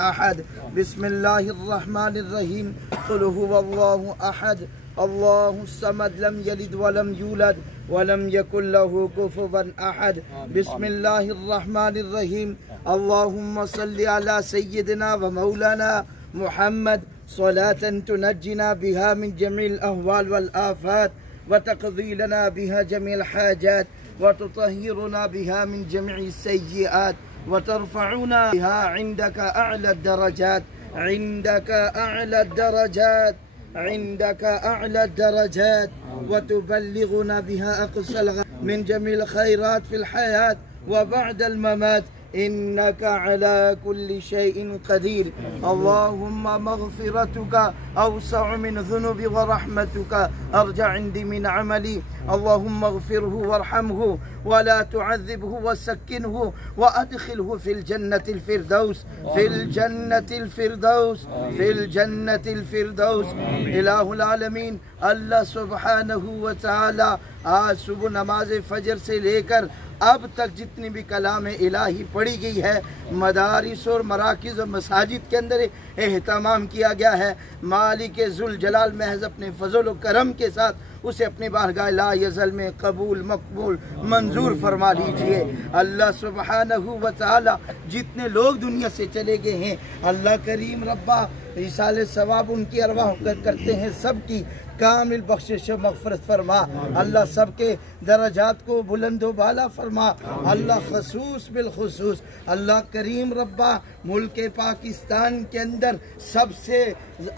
अहद बिस्मिल्लाहिर्रहमानिर्रहीम कुल हुवल्लाहु अहद अल्लाहुस्समद लम यलिद वलम यूलद वलम यकुल लहू कुफुवन अहद बिस्मिल्लाहिर्रहमानिर्रहीम अल्लाहुम्मा सल्लि अला सय्यिदिना व मौलाना मुहम्मद सलातन तुनज्जिना बिहा मिन जमील अहवाल वल आफात व तक़दी लना बिहा जमील हाजात व तुतहिरुना बिहा मिन जमीइ सय्यिआत वतरफ़ऊना बिहा इंदक अअला दरजात इंदक अअला दरजात इंदक अअला दरजात वतुबल्लिगुना बिहा अक़सल मिन जमील खैरात फिल हयात व बअदल ममात इन्नक अला कुल्लि शैइन क़दीर। अल्लाहुम्मा मग़फ़िरतुका अवसअ मिन ज़ुनूबी व रहमतुका अर्जा इंदी मिन अमली। अल्लाहुम्मा अग़फ़िरहु वरहमहु वला तुअज़्ज़िबहु वसक्किनहु व अदख़िलहु fill जन्नतिल Firdaus fill जन्नतिल Firdaus fill जन्नतिल Firdaus. इलाहुल आलमीन अल्लाह सुब्हानहु व तआला आज सुबह नमाज फ़जर से लेकर अब तक जितनी भी कलाम इलाही पढ़ी गई है मदारिस और मराकिज़ और मसाजिद के अंदर एहतमाम किया गया है, मालिक ज़ुल जलाल महज़ अपने फ़ज़ल व करम के साथ उसे अपनी बारगाह ला यज़ल में कबूल मकबूल मंजूर फरमा लीजिए। अल्लाह सुब्हानहु व तआला जितने लोग दुनिया से चले गए हैं अल्लाह करीम रब्बा इसाले सवाब उनकी अरवाह करते हैं, सबकी कामिल बख्शिश मग़फ़िरत फरमा। अल्लाह सबके दरजात को बुलंद व बाला फरमा। अल्लाह खसूस बिल खुसूस अल्लाह करीम रब्बा मुल्क पाकिस्तान के अंदर सबसे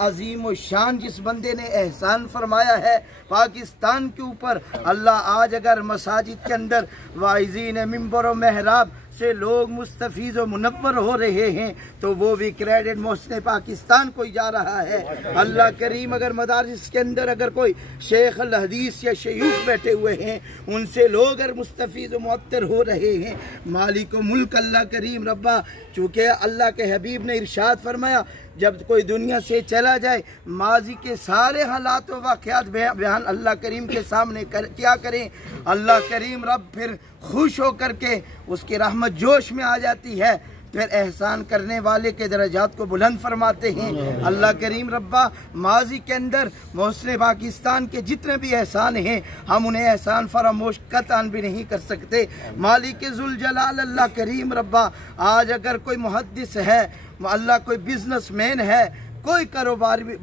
अजीम व शान जिस बंदे ने एहसान फरमाया है पाकिस्तान के ऊपर, अल्लाह आज अगर मसाजिद के अंदर वाइज़ीन मिंबर व महराब से लोग मुस्तफ़ीज़ व मुनव्वर हो रहे हैं तो वो भी क्रेडिट मोहसिन पाकिस्तान को ही जा रहा है। अल्लाह करीम अगर मदारिस के अंदर अगर कोई शेख अल हदीस या शयूख बैठे हुए हैं उनसे लोग अगर मुस्तफ़ीज़ व मुअत्तर हो रहे हैं, मालिक मुल्क अल्लाह करीम रब्बा चूँकि अल्लाह के हबीब ने इरशाद फरमाया जब कोई दुनिया से चला जाए माजी के सारे हालात व वाक़यात बयान अल्लाह करीम के सामने क्या करें, अल्लाह करीम रब फिर खुश होकर के उसकी रहमत जोश में आ जाती है, फिर एहसान करने वाले के दरजात को बुलंद फरमाते हैं। अल्लाह करीम रब्बा माजी के अंदर मोहसिन पाकिस्तान के जितने भी एहसान हैं हम उन्हें एहसान फरामोश कतन भी नहीं कर सकते। मालिक ज़ुल जलाल अल्लाह करीम रब्बा आज अगर कोई मुहद्दिस है, अल्लाह कोई बिजनेसमैन है, कोई कारोबारी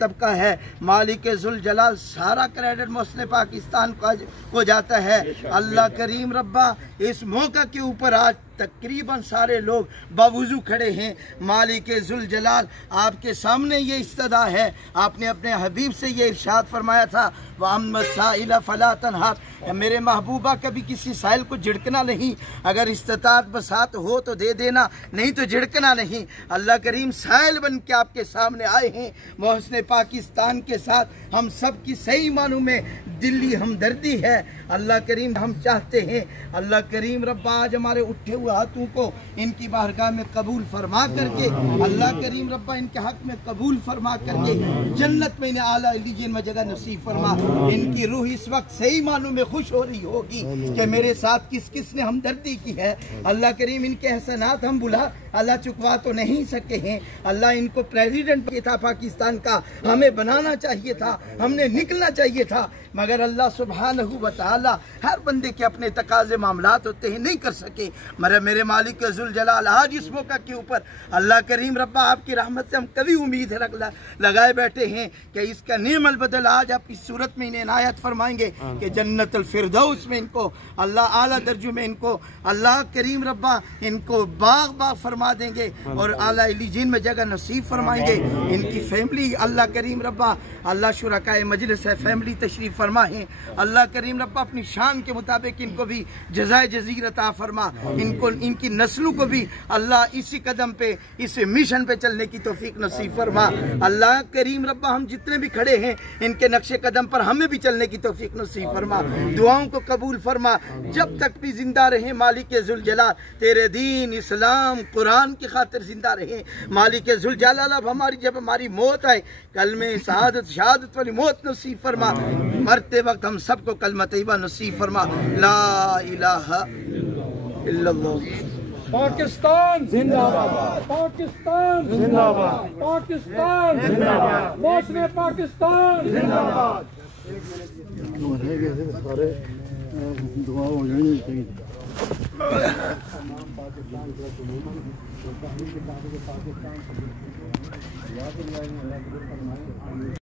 तबका है, मालिक ज़ुल जलाल सारा क्रेडिट मोहसिन पाकिस्तान को जाता है। अल्लाह करीम रब्बा इस मौका के ऊपर आज तकरीबन सारे लोग बावजू खड़े हैं। मालिक ज़ुल जलाल आपके सामने ये इस्तदा है, आपने अपने हबीब से ये इरशाद फरमाया था वअम्मा साइला फला तनहर, मेरे महबूबा कभी किसी साइल को झिड़कना नहीं, अगर इस्तात बसात हो तो दे देना नहीं तो झिड़कना नहीं। अल्लाह करीम साइल बन के आपके सामने आए हैं, मोहसिन पाकिस्तान के साथ हम सब की सही मानों में दिल्ली हमदर्दी है। अल्लाह करीम हम चाहते हैं अल्लाह करीम रब्बा आज हमारे उठे हुए हाथों को इनकी बारगाह में कबूल फरमा करके अल्लाह करीम रब्बा इनके हक में कबूल फरमा करके जन्नत में इन्हें आला इल्लिय्यीन में जगह नसीब फरमा। इनकी रूह इस वक्त सही मानों में खुश हो रही होगी कि मेरे साथ किस किस ने हमदर्दी की है। अल्लाह करीम इनके एहसानात हम बुला अल्लाह चुकवा तो नहीं सके हैं, अल्लाह इनको प्रेसिडेंट था पाकिस्तान का हमें बनाना चाहिए था, हमने निकलना चाहिए था, मगर अल्लाह सुब्हानहु व तआला हर बंदे के अपने तकाज़े मामलात होते हैं, नहीं कर सके। मगर मेरे मालिक ज़ुल जलाल आज इस मौका के ऊपर अल्लाह करीम रब्बा आपकी रहमत से हम कभी उम्मीद लगाए बैठे हैं कि इसका नेमल बदल आज आप इस सूरत में इन्हें इनायत फरमाएंगे कि जन्नतुल फिरदौस में इनको अल्लाह आला दर्जों में इनको अल्लाह करीम रब्बा इनको बाग बाग फरमा देंगे और आला इल्लिय्यीन में जगह नसीब फरमाएंगे। इनकी फैमिली अल्लाह करीम रब्बा अल्लाह शुरकाए मजलिस है फैमिली तशरीफ फरमा है, अल्लाह करीम रब्बा अपनी शान के मुताबिक इनको भी जज़ाए जज़ीर अता फरमा, इनको इनकी नस्लों को भी अल्लाह इसी कदम पे इस मिशन पे चलने की तौफीक नसीब फरमा। अल्लाह करीम रब्बा हम जितने भी खड़े हैं इनके नक्शे कदम पर हमें भी चलने की तौफीक नसीब फरमा, दुआओं को कबूल फरमा। जब तक भी जिंदा रहे मालिक ज़ुल जलाल तेरे दीन इस्लाम कुरान की खातिर जिंदा रहे। मालिक ज़ुल जलाल अब हमारी जब हमारी मौत आए कलमे शहादत वाली मौत नसीब फरमा, मरते वक्त हम सबको कलमा तैयबा नसीब फरमा, ला इलाहा इल्लल्लाह। पाकिस्तान जिंदाबाद, पाकिस्तान जिंदाबाद, पाकिस्तान जिंदाबाद, मौसम पाकिस्तान जिंदाबाद। सारे दुआ हो जानी चाहिए।